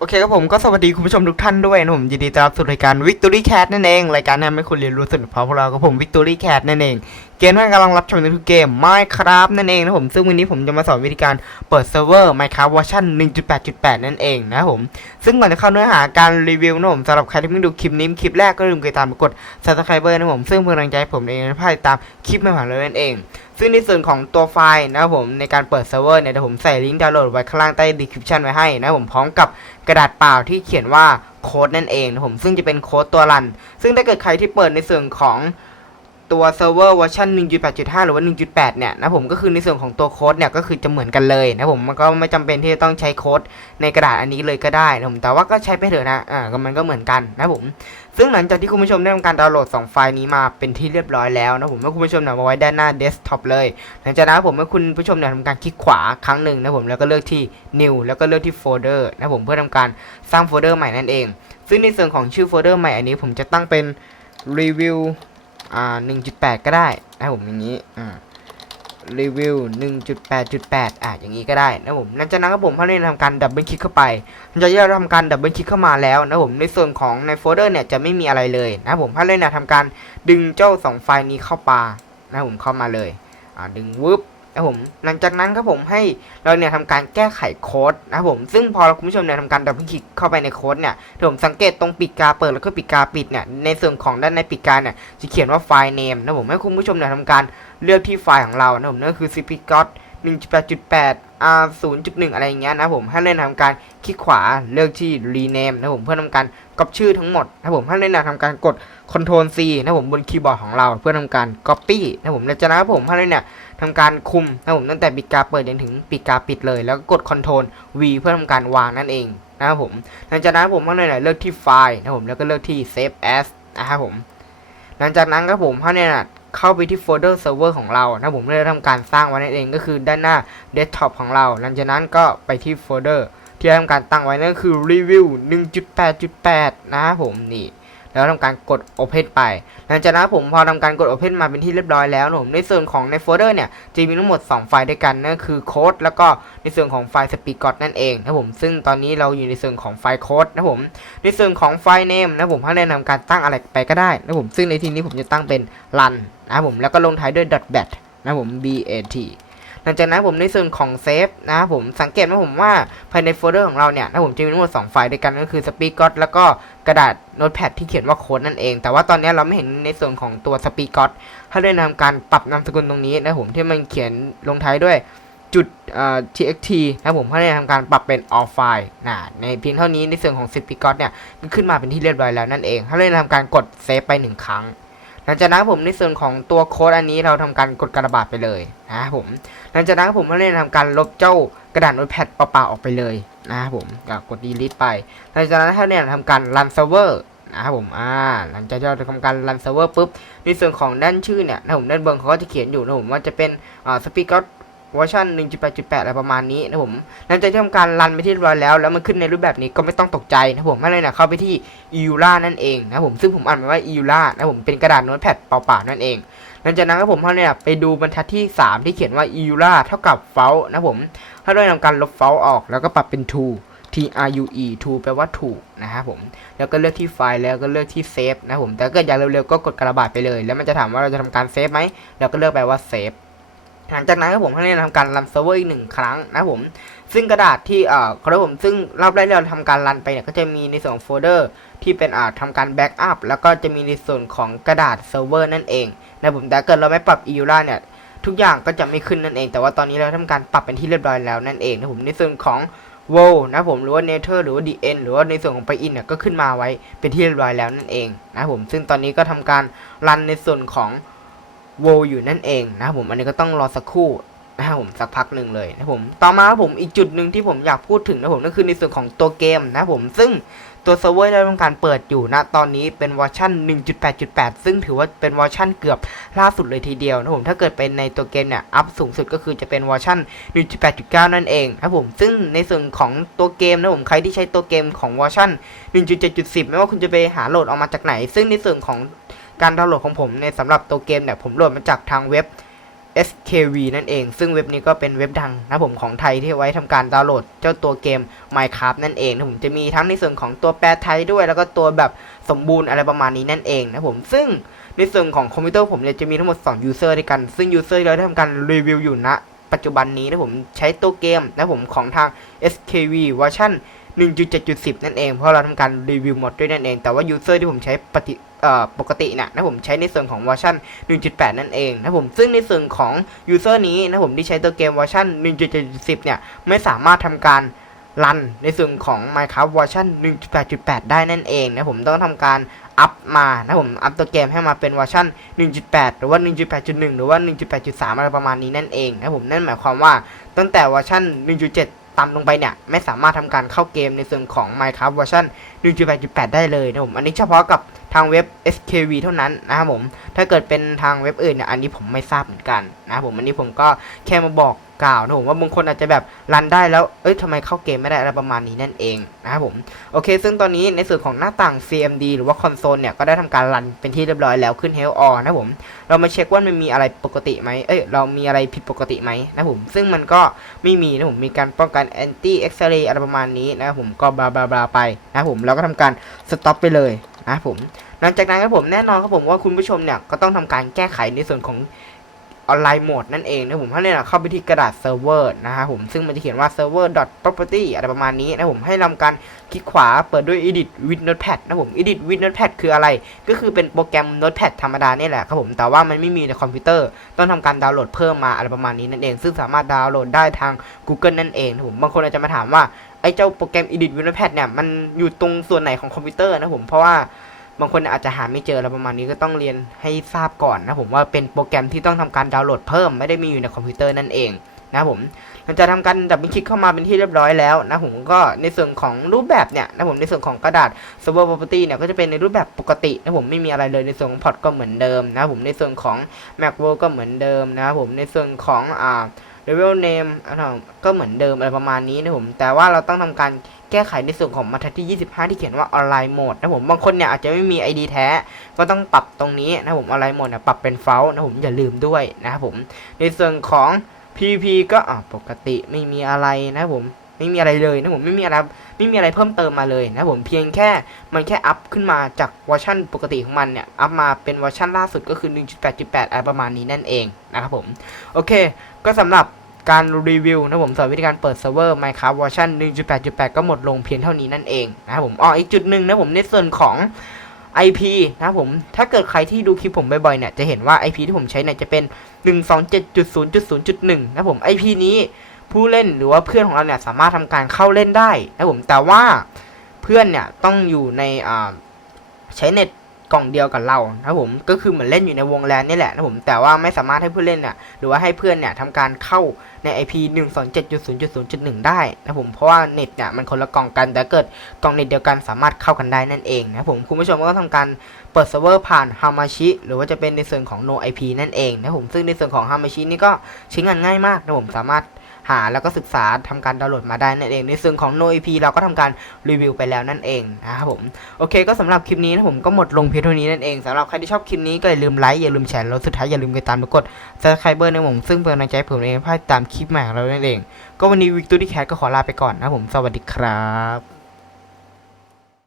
โอเคครับผมก็สวัสดีคุณผู้ชมทุกท่านด้วยนะผมยินดีต้อนรับสู่รายการ Victory Cat นั่นเองรายการที่ทำให้คุณเรียนรู้สนุกเพราะพวกเรากับผม Victory Cat นั่นเองเกมที่กำลังรับชมในทุกเกม Minecraft นั่นเองนะผมซึ่งวันนี้ผมจะมาสอนวิธีการเปิดเซิร์ฟเวอร์ Minecraft เวอร์ชัน1.8.8 นั่นเองนะผมซึ่งก่อนจะเข้าเนื้อหาการรีวิวนะผมสำหรับใครที่เพิ่งดูคลิปนี้คลิปแรกก็ลืมกดติดตามกด Subscribe นะผมซึ่งเป็นกำลังใจผมเองนะพาติดตามคลิปใหม่ๆเลยนั่นเอง ซึ่งในส่วนของตัวไฟล์นะครับผมในการเปิดเซิร์ฟเวอร์เนี่ยเดี๋ยวผมใส่ลิงก์ดาวน์โหลดไว้ข้างล่างใต้ดีคริปชันไว้ให้นะครับผมพร้อมกับกระดาษเปล่าที่เขียนว่าโค้ดนั่นเองนะครับผมซึ่งจะเป็นโค้ดตัวรัน ซึ่งถ้าเกิดใครที่เปิดในส่วนของ ตัวเซิร์ฟเวอร์เวอร์ชัน1.8.5 หรือว่า 1.8 เนี่ยนะผมก็คือในส่วนของตัวโค้ดเนี่ยก็คือจะเหมือนกันเลยนะผมมันก็ไม่จำเป็นที่จะต้องใช้โค้ดในกระดาษอันนี้เลยก็ได้นะผมแต่ว่าก็ใช้ไปเถอะนะอ่าก็มันก็เหมือนกันนะผมซึ่งหลังจากที่คุณผู้ชมได้ทำการดาวน์โหลด 2 ไฟล์นี้มาเป็นที่เรียบร้อยแล้วนะผมให้คุณผู้ชมเนี่ยมาไว้ด้านหน้าเดสก์ท็อปเลย หลังจากนั้นผมให้คุณผู้ชมเนี่ยทำการคลิกขวาครั้งหนึ่งนะผมแล้วก็เลือกที่ new แล้วก็เลือกที่โฟลเดอร์นะผมเพื่อทำการสร้างโฟลเดอร์ใหม่นั่นเอง ซึ่งในส่วนของชื่อโฟลเดอร์ใหม่อันนี้ผมจะตั้งเป็น review อ่า1.8 ก็ได้นะผมอย่างนี้อ่ารีวิว 1.8.8 อะ อย่างนี้ก็ได้นะผมหลังจากนั้นครับผมเขาได้ทำการดับเบิลคลิกเข้าไปหลังจากที่เราทำการดับเบิลคลิกเข้ามาแล้วนะผมในส่วนของในโฟลเดอร์เนี่ยจะไม่มีอะไรเลยนะผมเขาเลยเนี่ยทำการดึงเจ้า 2 ไฟล์นี้เข้าปานะผมเข้ามาเลย อ่าดึงวึบ นะผมหลังจากนั้นครับผมให้เราเนี่ยทำการแก้ไขโค้ดนะครับผมซึ่งพอคุณผู้ชมเนี่ยทำการดับเบิลคลิกเข้าไปในโค้ดเนี่ยถ้าผมสังเกตตรงปิดกาเปิดแล้วก็ปิดกาปิดเนี่ยในส่วนของด้านในปิดกาเนี่ยจะเขียนว่าไฟล์เนมนะผมให้คุณผู้ชมเนี่ยทำการเลือกที่ไฟล์ของเรานะผมนั่นคือ cp g o t 1.8.8 r 0.1 อะไรอย่างเงี้ยนะผมให้เล่นทำการคลิกขวาเลือกที่ rename นะผมเพื่อทำการก๊อปชื่อทั้งหมดนะผมให้เล่นทำการกด Ctrl C นะผมบนคีย์บอร์ดของเราเพื่อทำการ copy นะผมแล้วจากนั้นผมให้เล่นเนี่ยทำการคุมนะผมตั้งแต่ปิดกาเปิดจนถึงปิดกาปิดเลย แล้วก็กด Ctrl V เพื่อทำการวางนั่นเองนะครับผมหลังจากนั้นผมให้เล่นเนี่ยเลือกที่ไฟล์นะผมแล้วก็เลือกที่ save as นะครับผม หลังจากนั้นครับผมเขาเนี่ยน เข้าไปที่โฟลเดอร์เซิร์ฟเวอร์ของเรานะผมได้ทำการสร้างไว้นั่นเองก็คือด้านหน้าเดสก์ท็อปของเราหลังจากนั้นก็ไปที่โฟลเดอร์ที่ได้ทำการตั้งไว้นั่นคือรีวิว1.8.8 นะผมนี่ แล้วทำการกด Open ไป หลังจากนั้นผมพอทำการกด Open มาเป็นที่เรียบร้อยแล้วนะผมในส่วนของในโฟลเดอร์เนี่ยจะมีทั้งหมด 2 ไฟล์ด้วยกันนั่นคือโค้ดแล้วก็ในส่วนของไฟล์ Speak God นั่นเองนะผมซึ่งตอนนี้เราอยู่ในส่วนของไฟล์โค้ดนะผมในส่วนของไฟล์ name นะผมให้แนะนำการตั้งอะไรไปก็ได้นะผมซึ่งในที่นี้ผมจะตั้งเป็น run นะผมแล้วก็ลงท้ายด้วย .bat นะผม bat ลังจากนั้นผมในส่วนของเซฟนะผมสังเกตว่าผมว่าภายในโฟลเดอร์ของเราเนี่ยนะผมจะมีทั้งหมด2ไฟล์ด้วยกันก็คือ Speak God แล้วก็กระดาษโน้ตแพดที่เขียนว่าโค้ดนั่นเอง แต่ว่าตอนนี้เราไม่เห็นในส่วนของตัว Speak God ให้ได้นำการปรับนามสกุลตรงนี้นะผมที่มันเขียนลงท้ายด้วยจุดเอ่อ txt นะผมให้ได้ทำการปรับเป็น all file นะในเพียงเท่านี้ในส่วนของ Speak God เนี่ยก็ขึ้นมาเป็นที่เรียบร้อยแล้วนั่นเองให้ได้ทำการกดเซฟไปหนึ่งครั้ง หลังจากนั้นผมในส่วนของตัวโค้ดอันนี้เราทำการกดกระบาดไปเลยนะครับผมหลังจากนั้นผมก็เลยทำการลบเจ้ากระดาษโน้ตแพดเปล่าๆออกไปเลยนะครับผมก็กด delete ไปหลังจากนั้นถ้าเนี่ยทำการ run server นะครับผมอ่าหลังจากที่เราทำการ run server ปุ๊บในส่วนของด้านชื่อเนี่ยนะผมด้านบนเขาก็จะเขียนอยู่นะผมว่าจะเป็นอ่า speak out เวอร์ชัน1.8.8 อะไรประมาณนี้นะผมหลังจากที่ทำการรันไปที่เรียบร้อยแล้ว แล้วมันขึ้นในรูปแบบนี้ก็ไม่ต้องตกใจนะผมให้เลยนะเข้าไปที่ e u l a นั่นเองนะผมซึ่งผมอ่านมาว่า e u l a นะผมเป็นกระดาษโน้ตแพดเปล่าๆนั่นเอง หลังจากนั้นครับผมเขาเนี่ยไปดูบรรทัดที่ 3 ที่เขียนว่า e u l a เท่ากับ f a l นะผมถ้าด้วยทำการลบ f a l ออกแล้วก็ปรับเป็น to t r u e to แปลว่าถูกนะครับผม แล้วก็เลือกที่ไฟล์แล้วก็เลือกที่เซฟนะผม แต่เกิดอยากเร็วๆก็กดกระบาดไปเลย แล้วมันจะถามว่าเราจะทำการเซฟไหม เราก็เลือกไปว่าเซฟ หลังจากนั้นครับผมให้เราทำการรันเซิร์ฟเวอร์อีกหนึ่งครั้งนะครับผมซึ่งกระดาษที่เอ่อครับผมซึ่งรอบแรกที่เราทำการรันไปเนี่ยก็จะมีในส่วนของโฟลเดอร์ที่เป็นอ่าทำการแบ็กอัพแล้วก็จะมีในส่วนของกระดาษเซิร์ฟเวอร์นั่นเองนะผมแต่เกิดเราไม่ปรับ e u l a เนี่ยทุกอย่างก็จะไม่ขึ้นนั่นเอง แต่ว่าตอนนี้เราทำการปรับเป็นที่เรียบร้อยแล้วนั่นเองนะผมในส่วนของ w o l นะผมหรือว่า Nether หรือว่า DN หรือว่าในส่วนของ Plugin เนี่ยก็ขึ้นมาไว้เป็นที่เรียบร้อยแล้วนั่นเองนะผมซึ่งตอนนี้ก็ทำการรันในส่วนของ w o l อยู่นั่นเองนะครับผมอันนี้ก็ต้องรอสักครู่นะครับผมสักพักหนึ่งเลยนะครับผมต่อมาผมอีกจุดหนึ่งที่ผมอยากพูดถึงนะผมนั่นคือในส่วนของตัวเกมนะครับผมซึ่งตัวเซิร์ฟเวอร์ได้ทำการเปิดอยู่นะตอนนี้เป็นเวอร์ชัน1.8.8 ซึ่งถือว่าเป็นเวอร์ชันเกือบล่าสุดเลยทีเดียวนะผมถ้าเกิดเป็นในตัวเกมเนี่ยอัพสูงสุดก็คือจะเป็นเวอร์ชัน1.8.9 นั่นเองนะครับผมซึ่งในส่วนของตัวเกมนะผมใครที่ใช้ตัวเกมของเวอร์ชัน1.7.10 ไม่ว่าคุณจะไปหาโหลดออกมาจากไหน ซึ่งในส่วนของ การดาวน์โหลดของผมในสำหรับตัวเกมเนี่ยผมโหลดมาจากทางเว็บ SKV นั่นเอง ซึ่งเว็บนี้ก็เป็นเว็บดังนะผมของไทยที่ไว้ทำการดาวน์โหลดเจ้าตัวเกม Minecraft นั่นเองนะผมจะมีทั้งในส่วนของตัวแปลไทยด้วย แล้วก็ตัวแบบสมบูรณ์อะไรประมาณนี้นั่นเองนะผมซึ่งในส่วนของคอมพิวเตอร์ผมเนี่ยจะมีทั้งหมด 2 user ด้วยกัน ซึ่ง user ที่เราได้ทำการรีวิวอยู่ณปัจจุบันนี้นะผมใช้ตัวเกมนะผมของทาง SKV เวอร์ชัน1.7.10 นั่นเอง เพราะเราทำการรีวิวหมดด้วยนั่นเอง แต่ว่า user ที่ผมใช้ปฏิ ปกตินะนะผมใช้ในส่วนของเวอร์ชัน1.8 นั่นเองนะผมซึ่งในส่วนของ user นี้นะผมที่ใช้ตัวเกมเวอร์ชัน1.7.10 เนี่ย ไม่สามารถทำการรันในส่วนของ Minecraft เวอร์ชัน1.8.8 ได้นั่นเองนะผมต้องทำการอัพมานะผมอัพตัวเกมให้มาเป็นเวอร์ชัน1.8 หรือว่า 1.8.1 หรือว่า 1.8.3 อะไรประมาณนี้นั่นเองนะผมนั่นหมายความว่าตั้งแต่เวอร์ชัน1.7ต่ำลงไปเนี่ย ไม่สามารถทำการเข้าเกมในส่วนของ Minecraft เวอร์ชัน1.8.8 ได้เลยนะผม อันนี้เฉพาะกับทางเว็บ SKV เท่านั้นนะครับผม ถ้าเกิดเป็นทางเว็บอื่นเนี่ยอันนี้ผมไม่ทราบเหมือนกันนะครับผมอันนี้ผมก็แค่มาบอกกล่าวนะผมว่าบางคนอาจจะแบบรันได้แล้ว เอ้ยทำไมเข้าเกมไม่ได้อะไรประมาณนี้นั่นเองนะครับผม โอเค ซึ่งตอนนี้ในส่วนของหน้าต่าง CMD หรือว่าคอนโซลเนี่ย ก็ได้ทำการรันเป็นที่เรียบร้อยแล้วขึ้น Help All นะครับผม เรามาเช็คว่ามันมีอะไรปกติไหมเอ้ย เรามีอะไรผิดปกติไหมนะครับผม ซึ่งมันก็ไม่มีนะผม มีการป้องกัน anti X-ray อะไรประมาณนี้นะครับผม ก็บลาบลาบลาไปนะครับผมแล้วก็ทำการสต็อปไปเลย นะผมหลังจากนั้นครับผมแน่นอนครับผมว่าคุณผู้ชมเนี่ยก็ต้องทำการแก้ไขในส่วนของออนไลน์โหมดนั่นเองนะผมถ้าเนี่ยเข้าไปที่กระดาษเซิร์ฟเวอร์นะครับผมซึ่งมันจะเขียนว่า server property อะไรประมาณนี้นะผมให้ทำการคลิกขวาเปิดด้วย edit with notepad นะผม edit with notepad คืออะไร ก็คือเป็นโปรแกรม notepad ธรรมดาเนี่ยแหละครับผมแต่ว่ามันไม่มีในคอมพิวเตอร์ ต้องทำการดาวน์โหลดเพิ่มมาอะไรประมาณนี้นั่นเอง ซึ่งสามารถดาวน์โหลดได้ทาง Google นั่นเองนะผมบางคนอาจจะมาถามว่า อ้เจ้าโปรแกรม edit WinPad เนี่ยมันอยู่ตรงส่วนไหนของคอมพิวเตอร์นะผมเพราะว่าบางคนอาจจะหาไม่เจออะไรประมาณนี้ก็ต้องเรียนให้ทราบก่อนนะผมว่าเป็นโปรแกรมที่ต้องทำการดาวน์โหลดเพิ่มไม่ได้มีอยู่ในคอมพิวเตอร์นั่นเองนะผมหลังจากทำการดับเบิลคลิกเข้ามาเป็นที่เรียบร้อยแล้วนะผมก็ในส่วนของรูปแบบเนี่ยนะผมในส่วนของกระดาษ server property เนี่ยก็จะเป็นในรูปแบบปกตินะผมไม่มีอะไรเลยในส่วนของพอร์ตก็เหมือนเดิมนะผมในส่วนของ Mac World ก็เหมือนเดิมนะผมในส่วนของอ่า level name อะไรก็เหมือนเดิมอะไรประมาณนี้นะผม แต่ว่าเราต้องทำการแก้ไขในส่วนของบรรทัดที่ 25 ที่เขียนว่าออนไลน์โหมดนะผม บางคนเนี่ยอาจจะไม่มี ID แท้ ก็ต้องปรับตรงนี้นะผมออนไลน์โหมดปรับเป็นเฟลนะผมอย่าลืมด้วยนะครับผม ในส่วนของ PVP ก็อ่าปกติไม่มีอะไรนะผม ไม่มีอะไรเลยนะผมไม่มีอะไรไม่มีอะไรเพิ่มเติมมาเลยนะผมเพียงแค่มันแค่อัพขึ้นมาจากเวอร์ชันปกติของมันเนี่ยอัพมาเป็นเวอร์ชันล่าสุดก็คือ 1.8.8อะไรประมาณนี้นั่นเองนะครับผมโอเค ก็สำหรับการรีวิวนะผมสอนวิธีการเปิดเซิร์ฟเวอร์ Minecraft เวอร์ชัน1.8.8 ก็หมดลงเพียงเท่านี้นั่นเองนะครับผมอ๋ออีกจุดหนึ่งนะผมในส่วนของ IP นะครับผม ถ้าเกิดใครที่ดูคลิปผมบ่อยๆเนี่ย จะเห็นว่า IP ที่ผมใช้เนี่ยจะเป็น 127.0.0.1 นะผม IP นี้ ผู้เล่นหรือว่าเพื่อนของเราเนี่ยสามารถทำการเข้าเล่นได้นะผมแต่ว่าเพื่อนเนี่ยต้องอยู่ในอ่าใช้เน็ตกล่องเดียวกับเรานะผมก็คือเหมือนเล่นอยู่ในวงแลนนี่แหละนะผมแต่ว่าไม่สามารถให้ผู้เล่นเนี่ยหรือว่าให้เพื่อนเนี่ยทำการเข้าใน IP 127.0.0.1ได้นะผมเพราะว่าเน็ตเนี่ยมันคนละกล่องกันแต่เกิดกล่องเน็ตเดียวกันสามารถเข้ากันได้นั่นเองนะผมคุณผู้ชมก็ทำการเปิดเซิร์ฟเวอร์ผ่าน Hamachi หรือว่าจะเป็นในส่วนของ No IP นั่นเองนะผมซึ่งในส่วนของ Hamachi นี่ก็ใช้งานง่ายมากนะผมสามารถ หาแล้วก็ศึกษาทำการดาวน์โหลดมาได้นั่นเอง ในส่วนของ No IP เราก็ทำการรีวิวไปแล้วนั่นเองนะครับผมโอเคก็สำหรับคลิปนี้นะผมก็หมดลงเพียงเท่านี้นั่นเองสำหรับใครที่ชอบคลิปนี้ก็อย่าลืมไลค์อย่าลืมแชร์แล้วสุดท้ายอย่าลืมกดตามกด subscribe ในผมซึ่งเป็นกำลังใจผมเองให้ตามคลิปใหม่ของเรานั่นเอง ก็วันนี้วิกตูดี้แคทก็ขอลาไปก่อนนะผมสวัสดีครับ